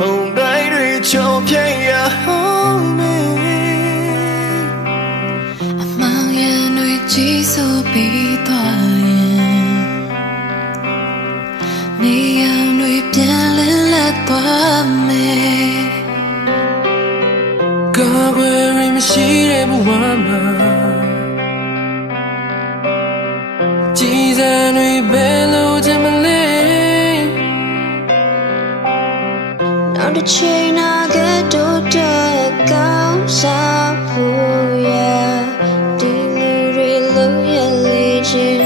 梦带对照片呀后面茫然对几所比多你让对变冷了多美高贵人们喜悦不完吗记在对背路这么累让这气那个都的高山不呀地路瑞路也理解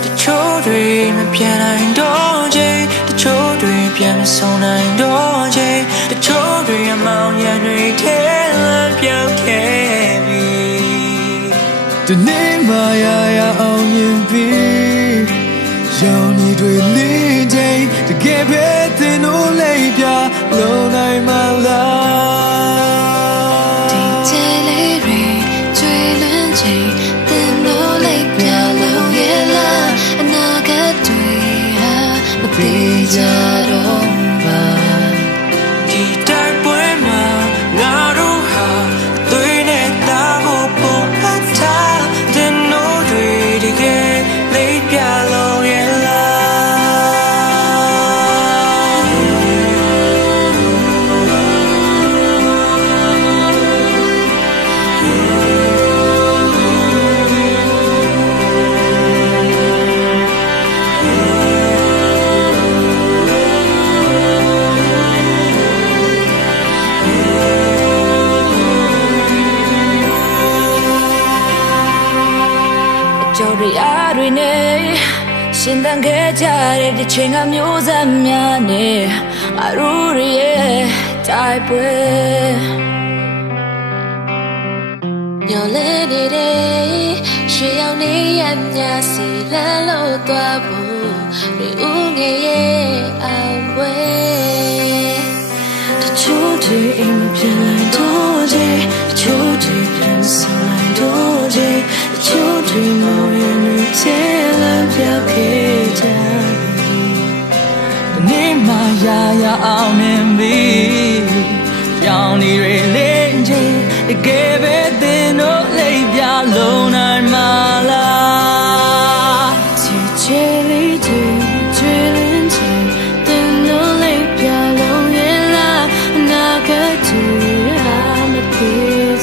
这球队们偏爱多结这球队偏爱送来多结这球队让猫眼对天蓝飘开比这你妈呀熬面皮要你对理解这给别的努力表留来马拉地界里瑞最冷静的努力表留也了那个对啊那比较懂吧地带不嘛那如何对你打不不怕他的努力的给你表留也了就这样对你现在给家里的情感有怎么样呢爱如也在不有了你的需要你也面是了路多不你无也安慰这秋天因为偏来多结这秋天偏送来多结这秋天猫眼里天蓝飘给家里你妈呀熬面皮要你瑞连接给别的努力表露那马拉季节里的最冷静的努力表露也了那个对啊那比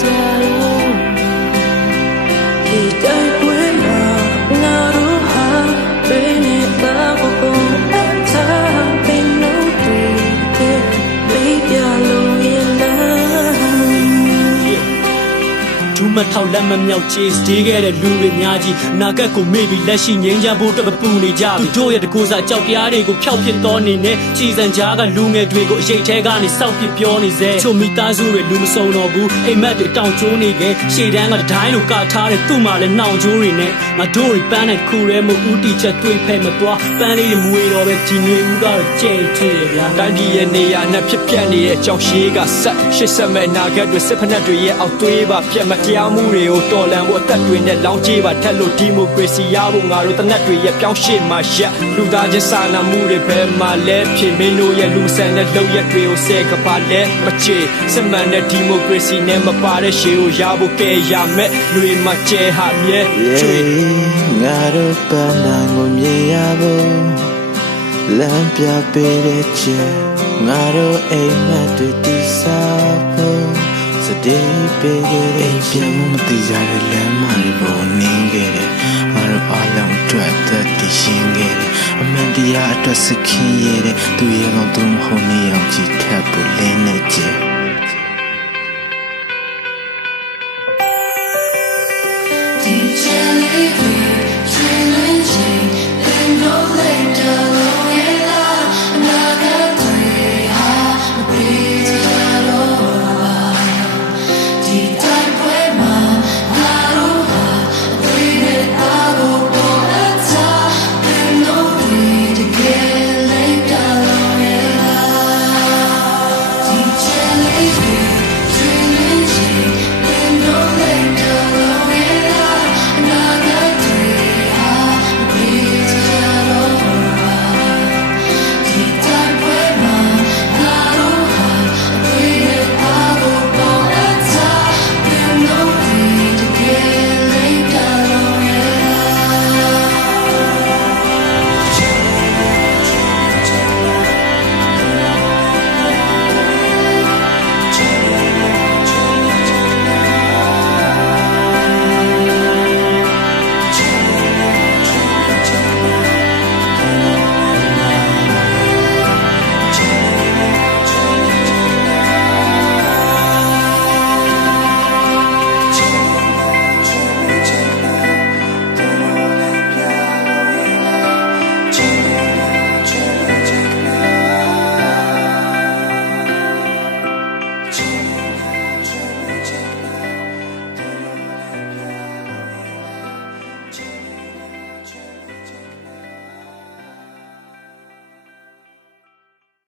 较容易一代不嘛那如何对你把我不爱他被努力的比表露也ဒူးမထောက်လက်မမြောက်ချေးစတေးခဲ့တဲ့လူတွေများကြီးနာကက်ကိုမေ့ပြီးလက်ရှိငြိမ်းချမ်းဖို့အတွက်ပူနေကြပြီတို့ရဲ့တကူစားကြောက်တရားတွေကိုဖျောက်ပစ်တော်နေနဲ့ကြည်စံကြားကလူငယ်တွေကိုအရေးထဲကနေစောက်ပစ်ပြောနေစေချိုမိသားစုတွေလူမစုံတော့ဘူးအိမ်မက်တွေတောင်ကျိုးနေခဲ့ရှေ့တန်းကဒိုင်းလိုကထားတဲ့သူ့မှာလည်းနှောင်ကျိုးတွေနဲ့ငါတို့တွေပန်းတဲ့ခုရဲမှုဦးတီချက်တွေးဖဲ့မသွားပန်းလေးတွေမွေတော့ပဲဒီငွေဦးကတော့ကြဲချေဗျာတိုင်းပြည်ရဲ့နေရာနဲ့ဖြစ်ပြနေတဲ့ကြောက်ရှိကဆက်ရှစ်ဆက်မဲ့နာကက်တွေစစ်ဖက်နှက်တွေရဲ့အောက်သွေးပါပြတ်မတရားမှုတွေကိုတော်လန်ဖို့အသက်တွေနဲ့လောင်းကြေးပါထက်လို့ဒီမိုကရေစီရဖို့ငါတို့တနက်တွေရဲ့ပြောင်းရှေ့မှာရက်လူသားချင်းစာနာမှုတွေဘယ်မှာလဲဖြစ်မင်းတို့ရဲ့လူဆန်တဲ့လုပ်ရက်တွေကိုဆဲကပါလဲမချေစစ်မှန်တဲ့ဒီမိုကရေစီနဲ့မပါတဲ့ရှေ့ကိုရဖို့ကဲရမယ်လူတွေမှာကျဲဟာမြဲချွေငါတို့ပန်းနိုင်ကိုမြင်ရဖို့လမ်းပြပေးတဲ့ချေငါတို့အိမ်မက်တွေတိစားဖို့စတေးပေးခဲ့တဲ့ပြန်မသိကြတဲ့လမ်းမတွေပေါ်နင်းခဲ့တယ်ငါတို့အားလုံးအတွက်သက်တည်ရှင်ခဲ့တယ်အမှန်တရားအတွက်စခင်ရတဲ့သူရဲ့ကောင်သူမဟုတ်နေအောင်ကြည်ထပ်ဖို့လင်းနေကြ